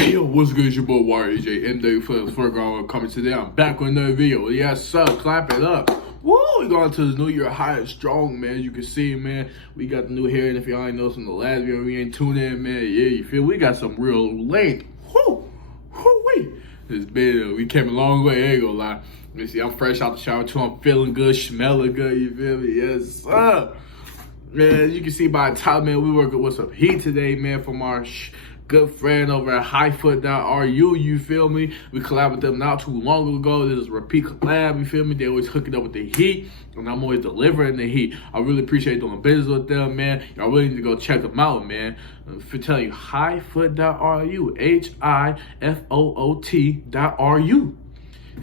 Hey yo, what's good? It's your boy Warrior AJ MW Films Fergal coming today. I'm back with another video. Yes, sir. Clap it up. Woo! We going to this new year high and strong, man. As you can see, man, we got the new hair. And if y'all ain't noticed from the last video, we ain't tuned in, man. Yeah, you feel? We got some real length. Whoo! Whoo-wee! This video, we came a long way. I ain't gonna lie. You see, I'm fresh out the shower too. I'm feeling good, smelling good. You feel me? Yes, sir. Man, as you can see by the top, man, we working with some heat today, man, from our good friend over at highfoot.ru, you feel me? We collabed with them not too long ago. This is a repeat collab, you feel me? They always hooking up with the heat, and I'm always delivering the heat. I really appreciate doing business with them, man. Y'all really need to go check them out, man. For telling you, highfoot.ru, HIFOOT.ru.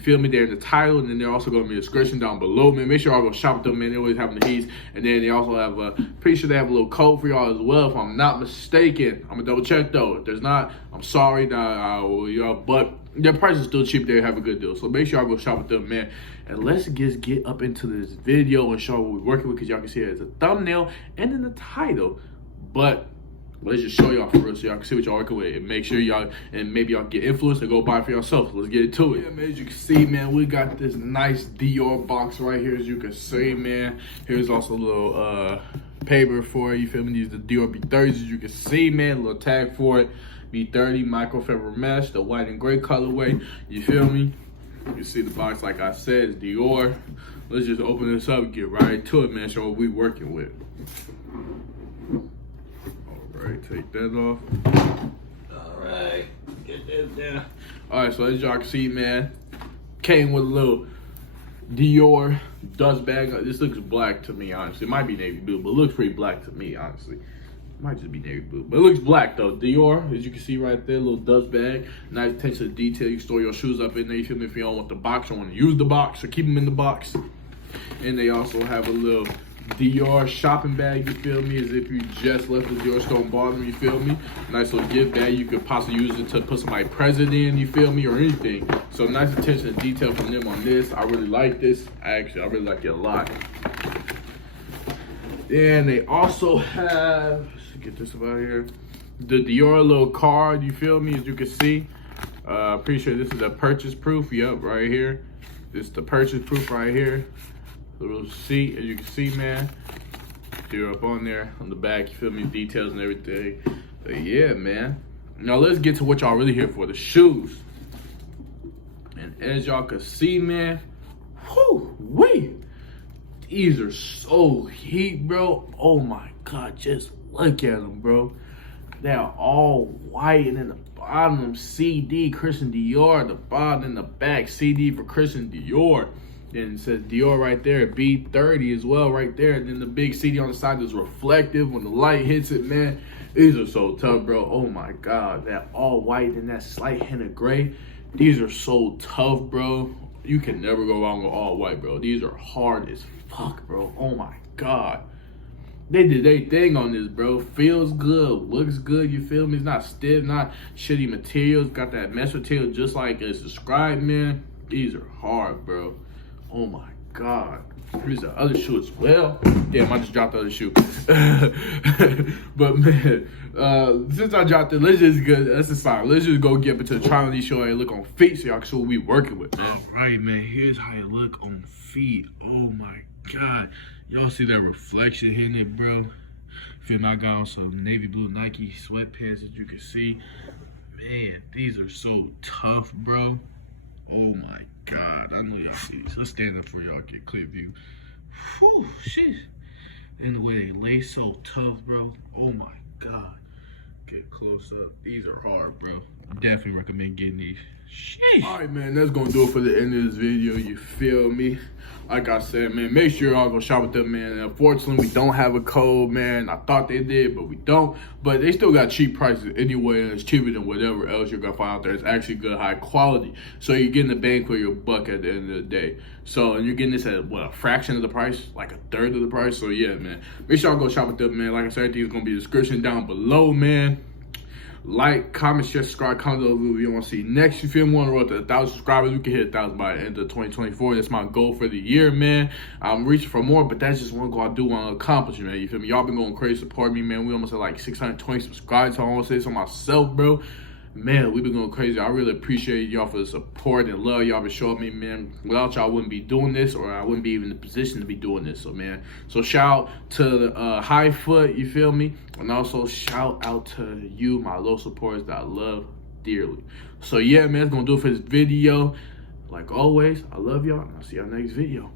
Feel me? They're in the title, and then they're also going to be in the description down below, man. Make sure y'all go shop with them, man. They always having the heats, and then they also have pretty sure they have a little code for y'all as well, if I'm not mistaken. I'm gonna double check though. If there's not, I'm sorry, y'all, but their price is still cheap. They have a good deal, so make sure y'all go shop with them, man. And let's just get up into this video and show what we're working with, because y'all can see it as a thumbnail and in the title, but let's just show y'all for real so y'all can see what y'all working with, and make sure y'all, and maybe y'all get influenced and go buy it for yourself. Let's get into it. Yeah, man, as you can see, man, we got this nice Dior box right here, as you can see, man. Here's also a little paper for it, you feel me? These are the Dior B30s, as you can see, man. A little tag for it. B30 microfiber mesh, the white and gray colorway, you feel me? You can see the box, like I said, is Dior. Let's just open this up and get right to it, man. Show what we working with. Alright, take that off. Alright, get this down. Alright, so as y'all can see, man, came with a little Dior dust bag. This looks black to me, honestly. It might be navy blue, but it looks pretty black to me, honestly. It might just be navy blue, but it looks black though. Dior, as you can see right there, little dust bag. Nice attention to detail. You can store your shoes up in there, you feel me? If you don't want the box, or want to use the box, or keep them in the box. And they also have a little Dior shopping bag, you feel me, as if you just left the Dior store and bought them, you feel me? Nice little gift bag. You could possibly use it to put somebody present in, you feel me, or anything. So nice attention to detail from them on this. I really like this. I really like it a lot. And they also have, let's get this about here, the Dior little card, you feel me, as you can see. Pretty sure this is a purchase proof. Yep, right here. This is the purchase proof right here. The little receipt, as you can see, man. They're up on there on the back, you feel me, details and everything. So yeah, man. Now let's get to what y'all really here for, the shoes. And as y'all can see, man, whoo-wee, these are so heat, bro. Oh my God, just look at them, bro. They're all white, and in the bottom, CD, Christian Dior. The bottom and the back, CD for Christian Dior. Then it says Dior right there, B30 as well right there. And then the big CD on the side is reflective when the light hits it, man. These are so tough, bro. Oh my God, that all white and that slight hint of gray. These are so tough, bro. You can never go wrong with all white, bro. These are hard as fuck, bro. Oh my God. They did their thing on this, bro. Feels good, looks good, you feel me? It's not stiff, not shitty materials. Got that mesh material just like it's described, man. These are hard, bro. Oh my God. Here's the other shoe as well. Damn, I just dropped the other shoe. But man, since I dropped it, let's just go get into the try on these shoes and look on feet so y'all can see what we working with, man. Alright, man, here's how you look on feet. Oh my God. Y'all see that reflection hitting it, bro? If you're not got on some navy blue Nike sweatpants, as you can see. Man, these are so tough, bro. Oh my God, I know y'all see these. Let's stand up for y'all, get clear view. Whew, shit. And the way they lay so tough, bro. Oh my God. Get close up. These are hard, bro. Definitely recommend getting these. Sheesh. All right, man, that's gonna do it for the end of this video, you feel me? Like I said, man, make sure y'all go shop with them, man. Unfortunately, we don't have a code, man. I thought they did, but we don't. But they still got cheap prices anyway, and it's cheaper than whatever else you're gonna find out there. It's actually good, high quality. So you're getting the bang for your buck at the end of the day. So, and you're getting this at, what, a fraction of the price? Like a third of the price? So yeah, man. Make sure y'all go shop with them, man. Like I said, everything's gonna be in the description down below, man. Like, comment, share, subscribe, comment below what you want to see next. You feel me? On the road to 1,000 subscribers. We can hit 1,000 by the end of 2024. That's my goal for the year, man. I'm reaching for more, but that's just one goal I do want to accomplish, man. You feel me? Y'all been going crazy, support me, man. We almost at like 620 subscribers. So I want to say this on myself, bro. man, we've been going crazy. I really appreciate y'all for the support and love y'all been showing me, man. Without y'all, I wouldn't be doing this, or I wouldn't be even in the position to be doing this. So, man, so shout out to the High Foot, you feel me? And also shout out to you, my loyal supporters that I love dearly. So, yeah, man, that's going to do it for this video. Like always, I love y'all, and I'll see y'all next video.